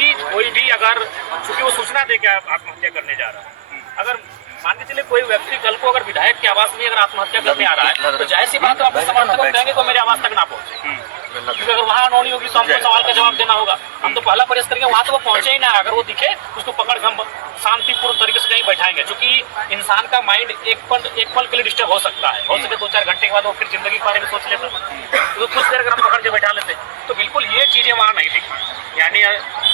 क्योंकि कोई भी अगर चूंकि वो सूचना दे के आत्महत्या करने जा रहा है, अगर मान के चलिए कोई व्यक्ति कल को अगर विधायक के आवास में अगर आत्महत्या करने आ रहा है तो जाहिर सी बात है अपने समर्थकों को कहेंगे तो मेरे आवास तक ना पहुंचे, क्योंकि अगर वहाँ अनहोनी होगी तो हमको सवाल का जवाब देना होगा। हम तो पहला प्रयास करेंगे वहाँ तो वो पहुंचे ही ना, अगर वो दिखे उसको पकड़ के हम शांतिपूर्ण तरीके से कहीं बैठाएंगे, क्योंकि इंसान का माइंड एक पल के लिए डिस्टर्ब हो सकता है, हो सके 2-4 घंटे के बाद वो फिर जिंदगी के बारे में सोच लेता है। तो कुछ देर अगर हम पकड़ के बैठा लेते तो बिल्कुल ये चीजें वहाँ नहीं दिखी, यानी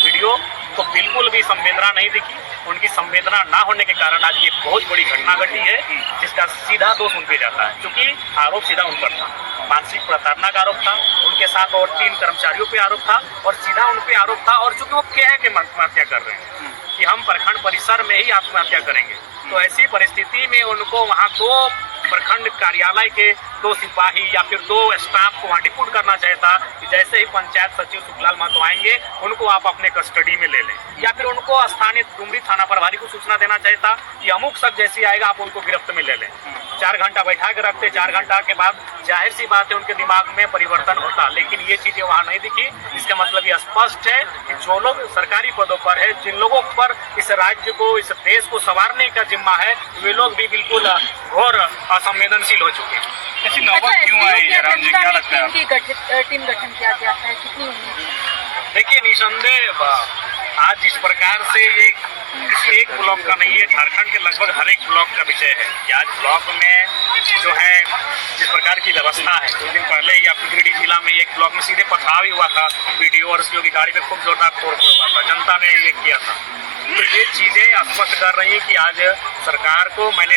वीडियो तो बिल्कुल भी संवेदना नहीं दिखी। उनकी संवेदना ना होने के कारण आज ये बहुत बड़ी घटना घटी है, जिसका सीधा दोष उन पे जाता है, क्योंकि आरोप सीधा उन पर था। मानसिक प्रताड़ना का आरोप था, उनके साथ और 3 कर्मचारियों पे आरोप था और सीधा उन पे आरोप था। और चूंकि वो कह के आत्महत्या कर रहे हैं कि हम प्रखंड परिसर में ही आत्महत्या करेंगे, तो ऐसी परिस्थिति में उनको वहाँ 2 प्रखंड कार्यालय के 2 सिपाही या फिर 2 स्टाफ को वहाँ डिप्यूट करना चाहिए था कि जैसे ही पंचायत सचिव सुखलाल महतो आएंगे उनको आप अपने कस्टडी में ले लें, या फिर उनको स्थानीय डुमरी थाना प्रभारी को सूचना देना चाहिए था कि अमुक शख्स जैसे आएगा आप उनको गिरफ्त में ले लें। 4 घंटा बैठा के रखते, 4 घंटा के बाद जाहिर सी बात है उनके दिमाग में परिवर्तन होता, लेकिन ये चीजें वहाँ नहीं दिखी। इसका मतलब ये स्पष्ट है कि जो लोग सरकारी पदों पर है, जिन लोगों पर इस राज्य को, इस देश को संवारने का जिम्मा है, वे लोग भी बिल्कुल घोर असंवेदनशील हो चुके हैं। ऐसी नौबत क्यों आई जयराम जी, क्या लगता है? टीम गठन किया गया है, कितनी उम्मीद? देखिए, निसंदेह आज जिस प्रकार से ये किसी एक ब्लॉक का नहीं है, झारखंड के लगभग हर एक ब्लॉक का विषय है कि आज ब्लॉक में जो है जिस प्रकार की व्यवस्था है। 2 दिन पहले ही आपकी गिरिडीह जिला में एक ब्लॉक में सीधे पथराव ही हुआ था, वीडियो और की गाड़ी पे खूब जोरदार तोड़फोड़ हुआ था, जनता ने ये किया था। तो ये चीजें स्पष्ट कर रही है कि आज सरकार को, मैंने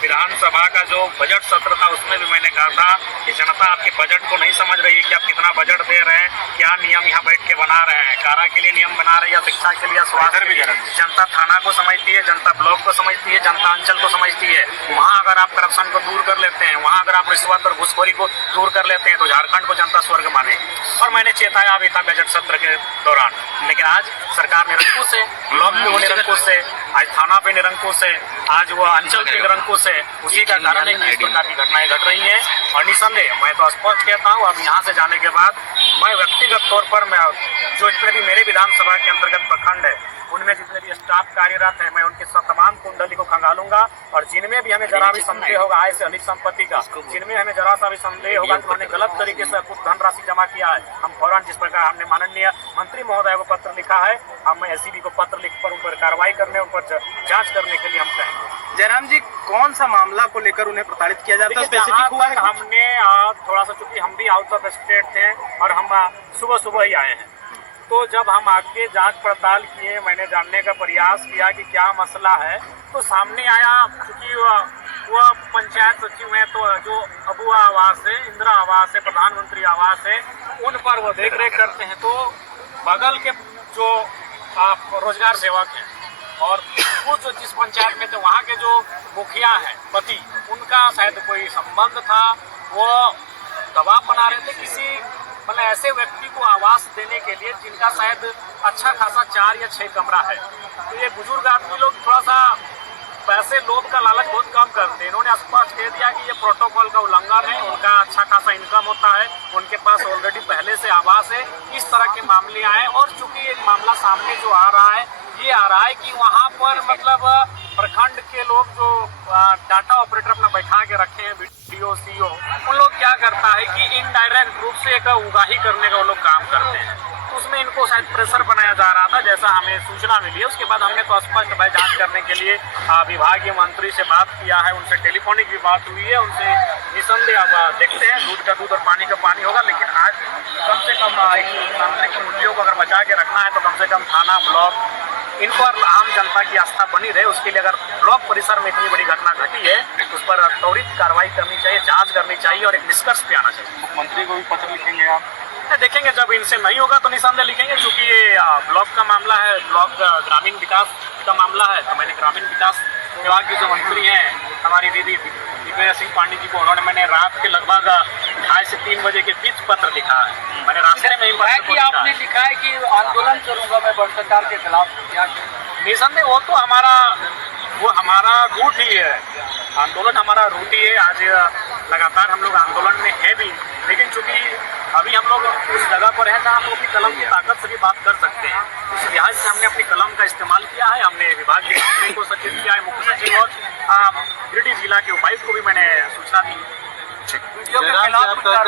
विधानसभा का जो बजट सत्र था उसमें भी मैंने कहा था कि जनता आपके बजट को नहीं समझ रही है कि आप कितना बजट दे रहे हैं, क्या नियम यहाँ बैठ के बना रहे हैं, कारा के लिए नियम बना रहे हैं या शिक्षा के लिए या स्वास्थ्य भी। जनता थाना को समझती है, जनता ब्लॉक को समझती है, जनता अंचल को समझती है। वहाँ अगर आप करप्शन को दूर कर लेते हैं, वहाँ अगर आप रिश्वत और घूसखोरी को दूर कर लेते हैं तो झारखंड को जनता स्वर्ग मानेगी। और मैंने चेताया भी था बजट सत्र के दौरान, लेकिन आज सरकार निरंकुश है, ब्लॉक पे वो निरंकुश है, आज थाना पे निरंकुश है, आज वो अंचल पे निरंकुश है। उसी का कारण है कि इस प्रकार की घटनाएं घट रही हैं। और निसंदेह मैं तो स्पष्ट कहता हूँ, अब यहाँ से जाने के बाद मैं व्यक्तिगत तौर पर मैं जो जितने भी मेरे विधानसभा के अंतर्गत प्रखंड है उनमें जितने भी स्टाफ कार्यरत है, मैं उनके तमाम कुंडली को खंगालूंगा। और जिनमें भी हमें जरा भी संदेह होगा आय से अधिक संपत्ति का, जिनमें हमें जरा सा भी संदेह होगा कि उन्होंने गलत तरीके से कुछ धनराशि जमा किया है, हम फौरन, जिस प्रकार हमने माननीय मंत्री महोदय को पत्र लिखा है, हम एसीबी को पत्र लिख पर उन पर कार्रवाई करने, उन पर जांच करने के लिए हम कहेंगे। जयराम जी, कौन सा मामला को लेकर उन्हें प्रताड़ित किया जाता है? स्पेसिफिक हुआ है? हमने थोड़ा सा, चूंकि हम भी आउट ऑफ स्टेट थे और हम सुबह ही आए हैं, तो जब हम आके जांच पड़ताल किए, मैंने जानने का प्रयास किया कि क्या मसला है, तो सामने आया क्योंकि वह पंचायत सचिव हैं, तो जो अबुआ आवास है, इंदिरा आवास है, प्रधानमंत्री आवास है, उन पर वो देख रेख करते हैं। तो बगल के जो रोजगार सेवक हैं और कुछ जिस पंचायत में थे वहाँ के जो मुखिया हैं पति, उनका शायद कोई संबंध था, वो दबाव बना रहे थे किसी मतलब ऐसे व्यक्ति को आवास देने के लिए जिनका शायद अच्छा खासा 4 या 6 कमरा है। तो ये बुजुर्ग आदमी लोग थोड़ा सा पैसे लोभ का लालच बहुत कम करते हैं। इन्होंने स्पष्ट कह दिया कि ये प्रोटोकॉल का उल्लंघन है, उनका अच्छा खासा इनकम होता है, उनके पास ऑलरेडी पहले से आवास है। इस तरह के मामले आए और चूंकि एक मामला सामने जो आ रहा है, ये आ रहा है कि वहाँ पर मतलब प्रखंड के लोग जो डाटा ऑपरेटर अपना बैठा के रखे हैं, BDO CO, उन लोग क्या करता है कि इनडायरेक्ट रूप से एक उगाही करने का वो लोग काम करते हैं। तो उसमें इनको शायद प्रेशर बनाया जा रहा था, जैसा हमें सूचना मिली है। उसके बाद हमने तो स्पष्ट भाई जांच करने के लिए विभागीय मंत्री से बात किया है, उनसे टेलीफोनिक भी बात हुई है, उनसे निसंदेह अब देखते हैं, दूध का दूध और पानी का पानी होगा। लेकिन आज कम से कम तांत्रिक मूल्यों को अगर बचा के रखना है तो कम से कम थाना, ब्लॉक, इन पर आम जनता की आस्था बनी रहे, उसके लिए अगर ब्लॉक परिसर में इतनी बड़ी घटना घटी है तो उस पर त्वरित कार्रवाई करनी चाहिए, जांच करनी चाहिए और एक निष्कर्ष पे आना चाहिए। मुख्यमंत्री को भी पत्र लिखेंगे आप? देखेंगे, जब इनसे नहीं होगा तो निसंदेह लिखेंगे, क्योंकि ये ब्लॉक का मामला है, ब्लॉक ग्रामीण विकास का मामला है। तो मैंने ग्रामीण विकास विभाग की जो मंत्री हैं हमारी दीदी दिग्विजय सिंह पांडे जी को, उन्होंने मैंने रात के लगभग 2:30 से 3 बजे के बीच पत्र लिखा है। मैंने रास्ते में ही कि आपने लिखा है कि आंदोलन करूंगा मैं भ्रष्टाचार के खिलाफ, निसंदेह वो हमारा रूट ही है, आंदोलन हमारा रूट ही है। आज लगातार हम लोग आंदोलन में है भी, लेकिन चूंकि अभी हम लोग उस जगह पर है जहाँ हम लोग अपनी कलम की ताकत से भी बात कर सकते हैं। इस लिहाज से हमने अपनी कलम का इस्तेमाल किया है। हमने विभाग के मंत्री को सचिव किया है, मुख्य सचिव और गिरिडीह जिला के उपायुक्त को भी मैंने सूचना दी है। वीडियो के खिलाफ